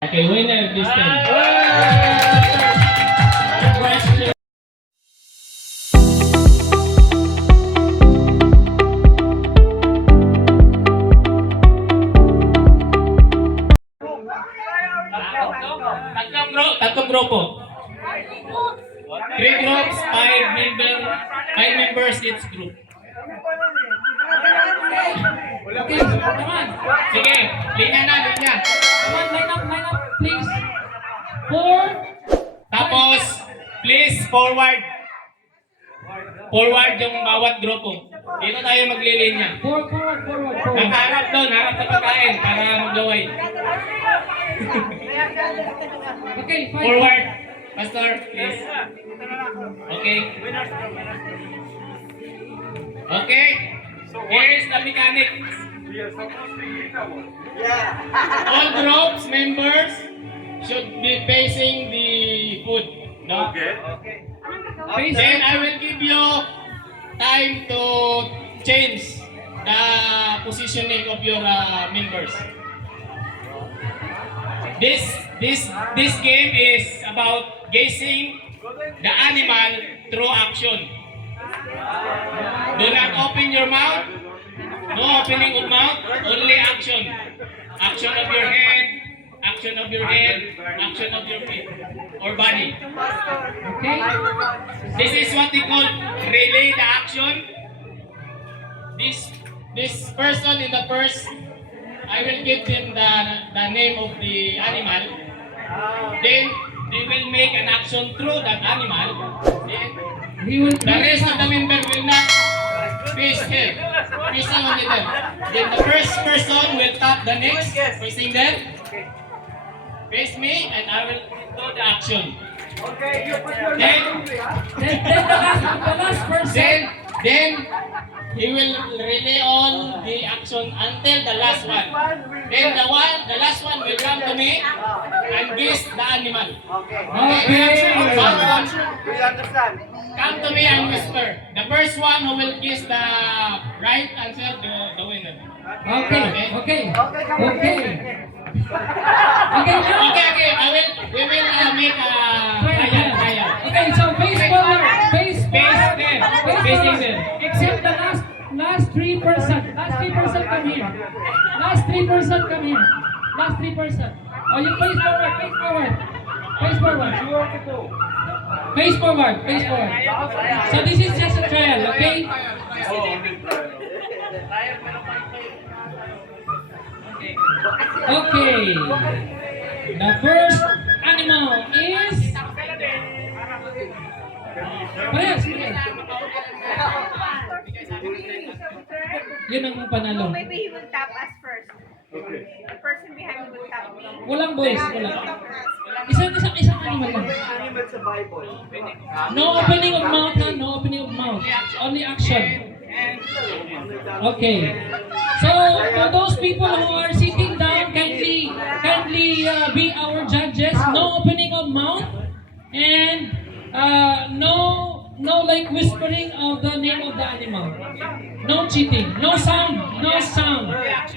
Okay, winner this time. Question. Tatlong grupo. 3 groups, 5 members each group. Okay, come on. Sige, linya na, linya. Come on, line up, please. 4. Tapos, please, forward. Forward yung bawat grupo. Dito tayo maglilinya. Forward. Nakaharap doon, harap sa pagkain para maglaway. Okay, fine. Forward. Pastor, please. Okay. Okay. Here is the mechanics. All groups members should be facing the food. No? Okay. Then I will give you time to change the positioning of your members. This game is about guessing the animal through action. Do not open your mouth. No opening of mouth. Only action. Action of your head. Action of your head. Action of your feet or body. Okay. This is what we call relay the action. This person in the first, I will give them the name of the animal. Then they will make an action through that animal. Then the rest of the member will not face here, facing only them. Then the first person will tap the next, facing them. Face me, and I will do the action. Okay, you put your Then the last person. Then he will relay on the action until the last one. Then the last one will come to me and guess the animal. Okay. Okay. We understand. Come to me and whisper. The first one who will guess the right answer, the winner. Okay. Okay. We will make a trial. Okay, so face forward. Face there. Facing there. Except the last 3%. Last 3% come here. Last 3% come here. Last 3%. Oh, you face forward. Face forward. So this is just a trial, okay? Okay. The first animal is Parehas. Yun ang panalo. Maybe he will tap us first. The person behind will tap me. Walang boys, wala. Isang animal lang. Animal sa Bible. No opening of mouth, ha? No opening of mouth. Only action. Okay. So, for those people who are sitting down, kindly be our judges. No opening of mouth and no like whispering of the name of the animal. No cheating. No sound.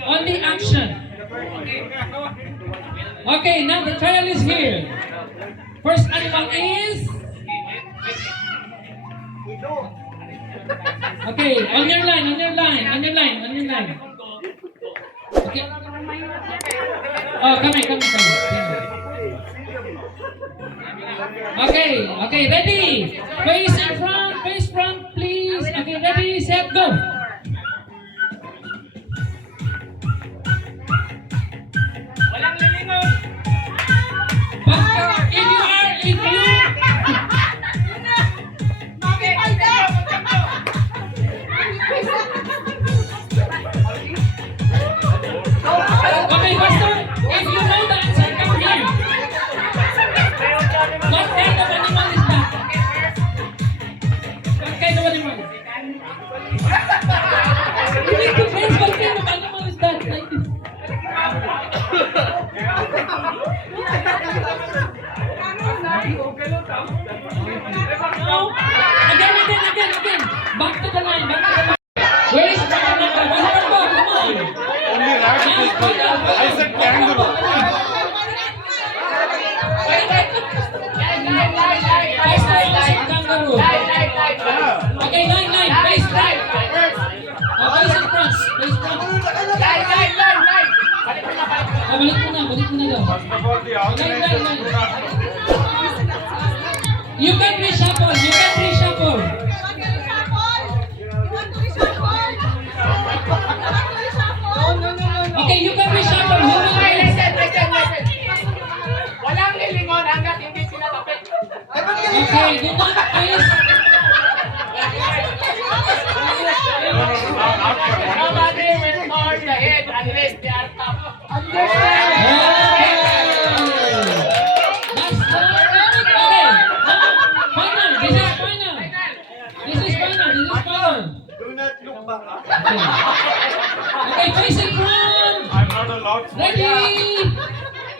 Only action. Okay, now the trial is here. First animal is... Okay, on your line. Okay. Oh, come here. Okay, ready? Face front, please. Okay, ready, set, go. Walang lilingon. If you Okay, Pastor, if you know the answer, come here. What kind of animal is that? What kind of animal? You need to guess what kind of animal is that? Like this. No. Again. Back to the line. Where is the animal? Come on. I said kangaroo. Line. Balik mo na. Balik mo na daw. Line. You can reshuffle. Okay, you can reshuffle. Who will Okay, win? listen. Walang lilingon hanggat hindi tinatapit. Okay, do not please. Nobody will turn the head unless they are top. Okay. That's okay. Final. This is final. Do not look back. Okay, facing front. I'm not allowed to. Ready.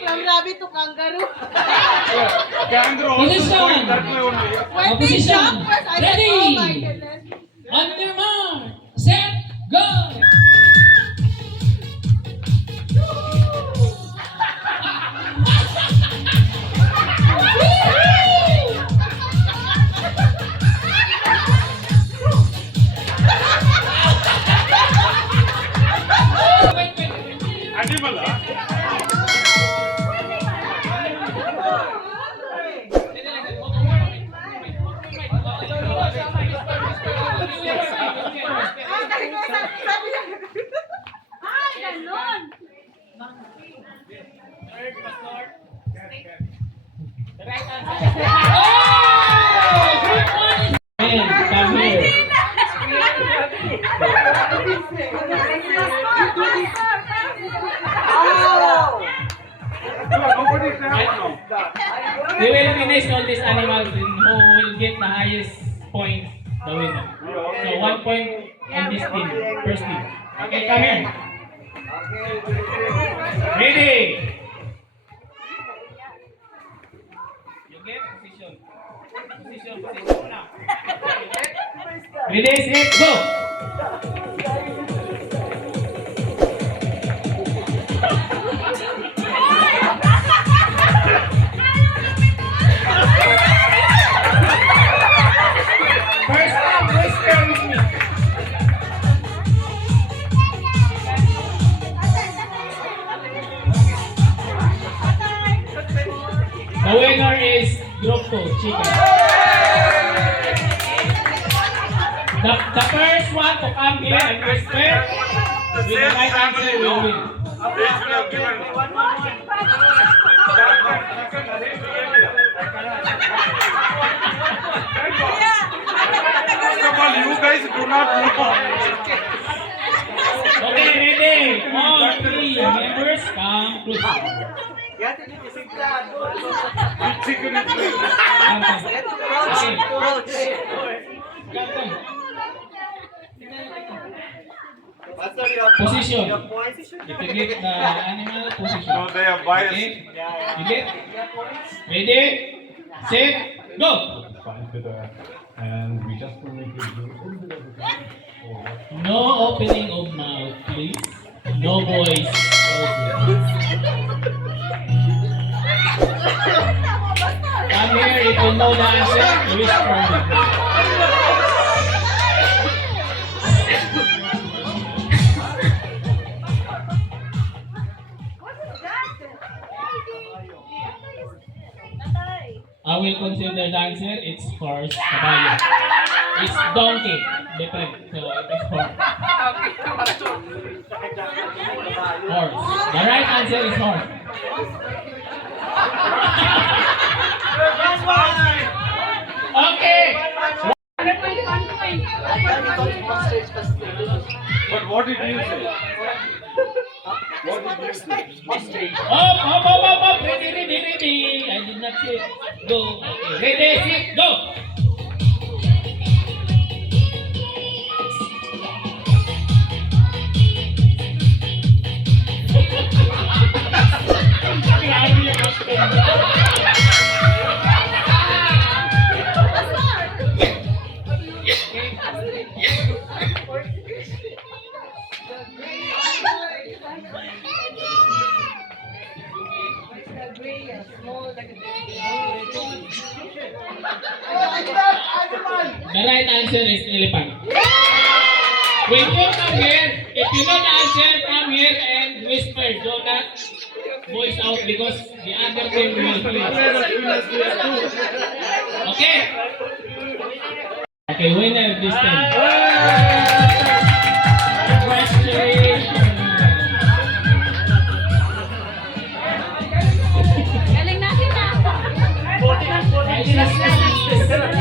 From rabbit to kangaroo. Kangaroo also is going that way only. When they Opposition. jump first, I said, Ready. oh my goodness. On your mark. Set. Go. Animal, huh? Ay, ganon. The right answer. Come here. Nobody is there now. We will finish all these animals and who will get the highest points, the winner. So 1 point on this team, first team. Okay, come here. Ready? You get position. Position now. Ready, set, go! First time, whisper with me. The winner is Group 2, Chicken. The first one to come here and whisper with the right answer will win. They should have given. First of all, you guys do not know. Okay, ready? All three members come closer. Yan, tinisiglan. Which chicken is this? Come. Okay. Come. Master, you have Position. you have points. If you get the animal, position. No, they are biased. Okay? You get? Ready? Set, go! Fine with and we just will make it do a little bit of a No opening of mouth, please. No voice. Come here if you know the answer. Whisper. I will consider the answer. It's horse. Kabayo. It's donkey. Different. So it is horse. Horse. The right answer is horse. Okay. But what did you say? What did you say? Up. Ready. I did not say. Go. Okay. Ready, set, go. The right answer is elephant. When you come here, If you know the answer, come here and whisper. Do not voice out because the other team will hear. Okay? Okay, winner this time. Congratulations. Galing natin ah. I didn't see